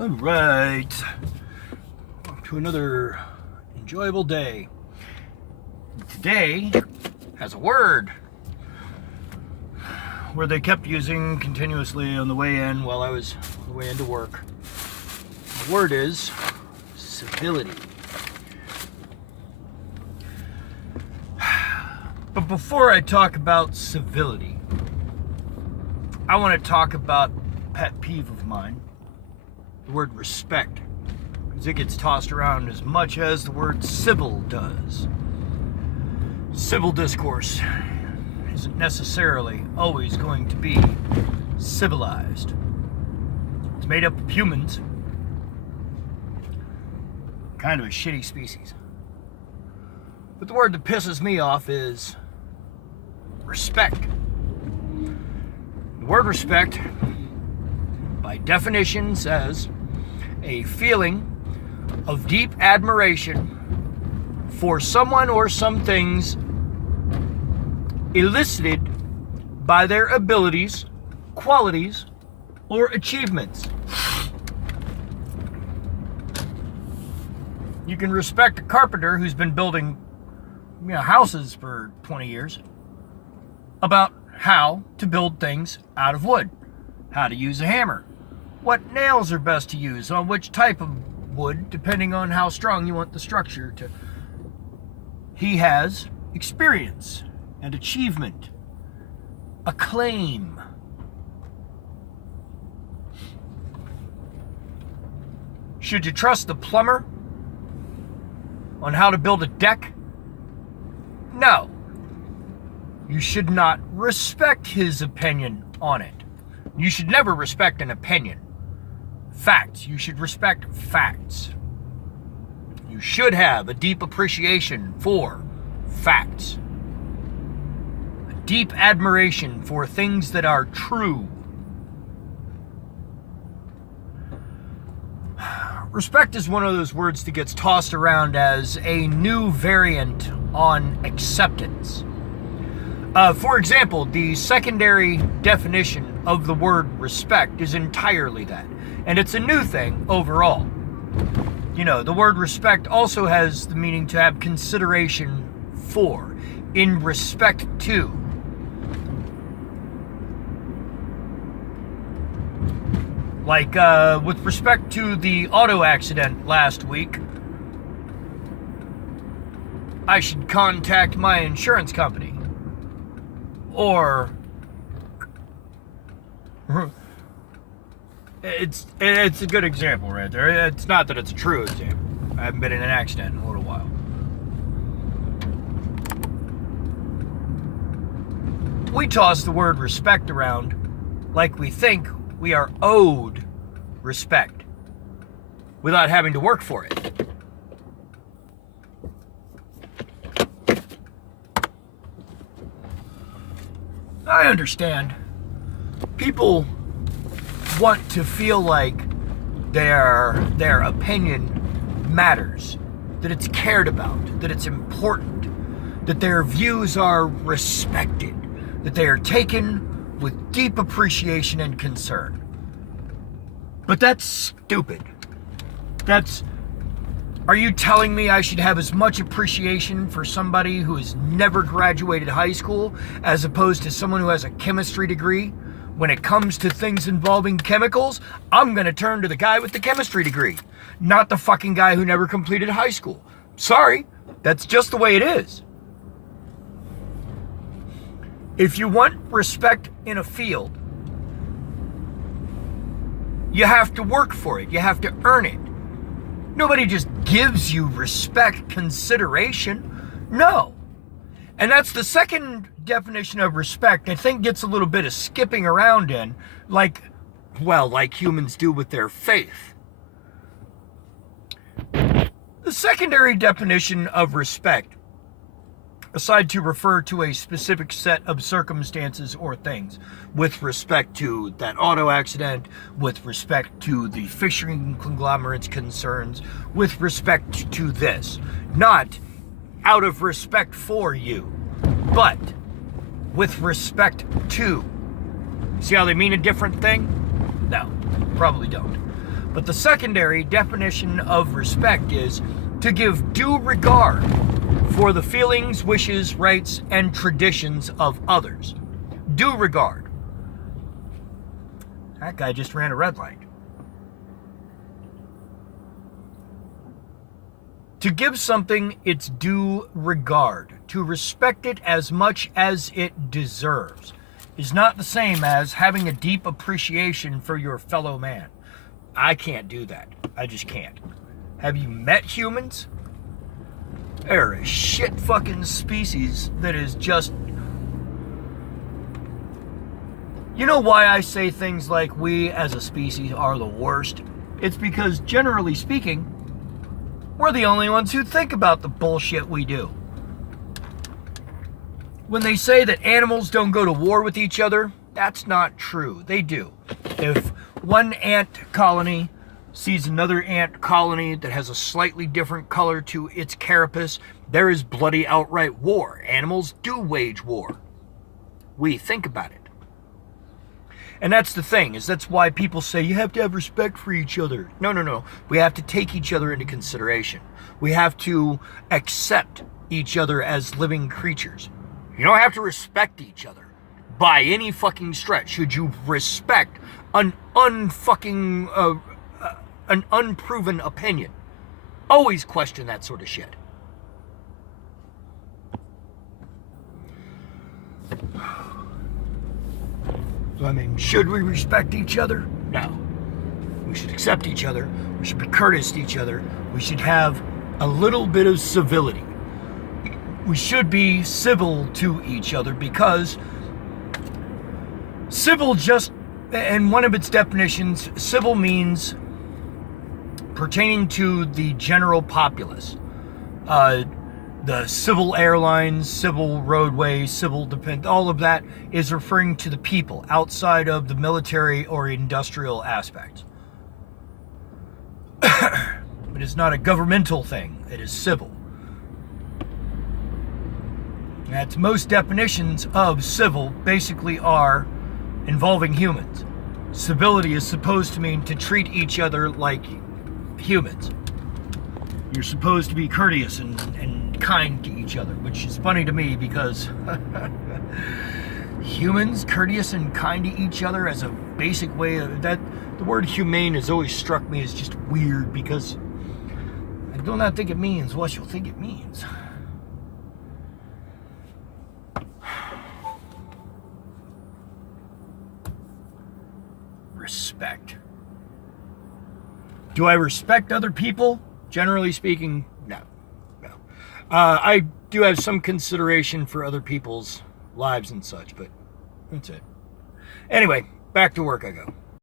All right, off to another enjoyable day. Today has a word where they kept using continuously on the way in while I was on the way into work. The word is civility. But before I talk about civility, I want to talk about a pet peeve of mine, the word respect, because it gets tossed around as much as the word civil does. Civil discourse isn't necessarily always going to be civilized. It's made up of humans, kind of a shitty species. But the word that pisses me off is respect. The word respect, by definition, says a feeling of deep admiration for someone or some things elicited by their abilities, qualities, or achievements. You can respect a carpenter who's been building houses for 20 years about how to build things out of wood, how to use a hammer, what nails are best to use on which type of wood, depending on how strong you want the structure to. He has experience and achievement, acclaim. Should you trust the plumber on how to build a deck? No. You should not respect his opinion on it. You should never respect an opinion. Facts. You should respect facts. You should have a deep appreciation for facts. A deep admiration for things that are true. Respect is one of those words that gets tossed around as a new variant on acceptance. For example, the secondary definition of the word respect is entirely that. And it's a new thing overall. The word respect also has the meaning to have consideration for, in respect to. Like with respect to the auto accident last week, I should contact my insurance company. Or it's a good example right there. It's not that it's a true example. I haven't been in an accident in a little while. We toss the word respect around like we think we are owed respect without having to work for it. I understand. People want to feel like their opinion matters, that it's cared about, that it's important, that their views are respected, that they are taken with deep appreciation and concern. But that's stupid. Are you telling me I should have as much appreciation for somebody who has never graduated high school as opposed to someone who has a chemistry degree? When it comes to things involving chemicals, I'm going to turn to the guy with the chemistry degree, not the fucking guy who never completed high school. Sorry, that's just the way it is. If you want respect in a field, you have to work for it. You have to earn it. Nobody just gives you respect, consideration. No. And that's the second definition of respect, I think gets a little bit of skipping around in, like humans do with their faith. The secondary definition of respect, aside to refer to a specific set of circumstances or things, with respect to that auto accident, with respect to the fishing conglomerate's concerns, with respect to this. Not out of respect for you, but with respect to. See how they mean a different thing? No, probably don't. But the secondary definition of respect is to give due regard for the feelings, wishes, rights, and traditions of others. Due regard. That guy just ran a red light. To give something its due regard, to respect it as much as it deserves, is not the same as having a deep appreciation for your fellow man. I can't do that. I just can't. Have you met humans? They're a shit fucking species that is just... You know why I say things like we as a species are the worst? It's because, generally speaking, we're the only ones who think about the bullshit we do. When they say that animals don't go to war with each other, that's not true. They do. If one ant colony sees another ant colony that has a slightly different color to its carapace, there is bloody outright war. Animals do wage war. We think about it. And that's the thing, is that's why people say you have to have respect for each other. No. We have to take each other into consideration. We have to accept each other as living creatures. You don't have to respect each other by any fucking stretch. Should you respect an unproven opinion? Always question that sort of shit. So, I mean, should we respect each other? No. We should accept each other. We should be courteous to each other. We should have a little bit of civility. We should be civil to each other, because civil just, and one of its definitions, civil means pertaining to the general populace. The civil airlines, civil roadways, civil defense, all of that is referring to the people outside of the military or industrial aspects. It is not a governmental thing. It is civil. That's most definitions of civil basically are involving humans. Civility is supposed to mean to treat each other like humans. You're supposed to be courteous and kind to each other, which is funny to me because humans courteous and kind to each other as a basic way of that. The word humane has always struck me as just weird, because I do not think it means what you'll think it means. Respect. Do I respect other people? Generally speaking, no. I do have some consideration for other people's lives and such, but that's it. Anyway, back to work I go.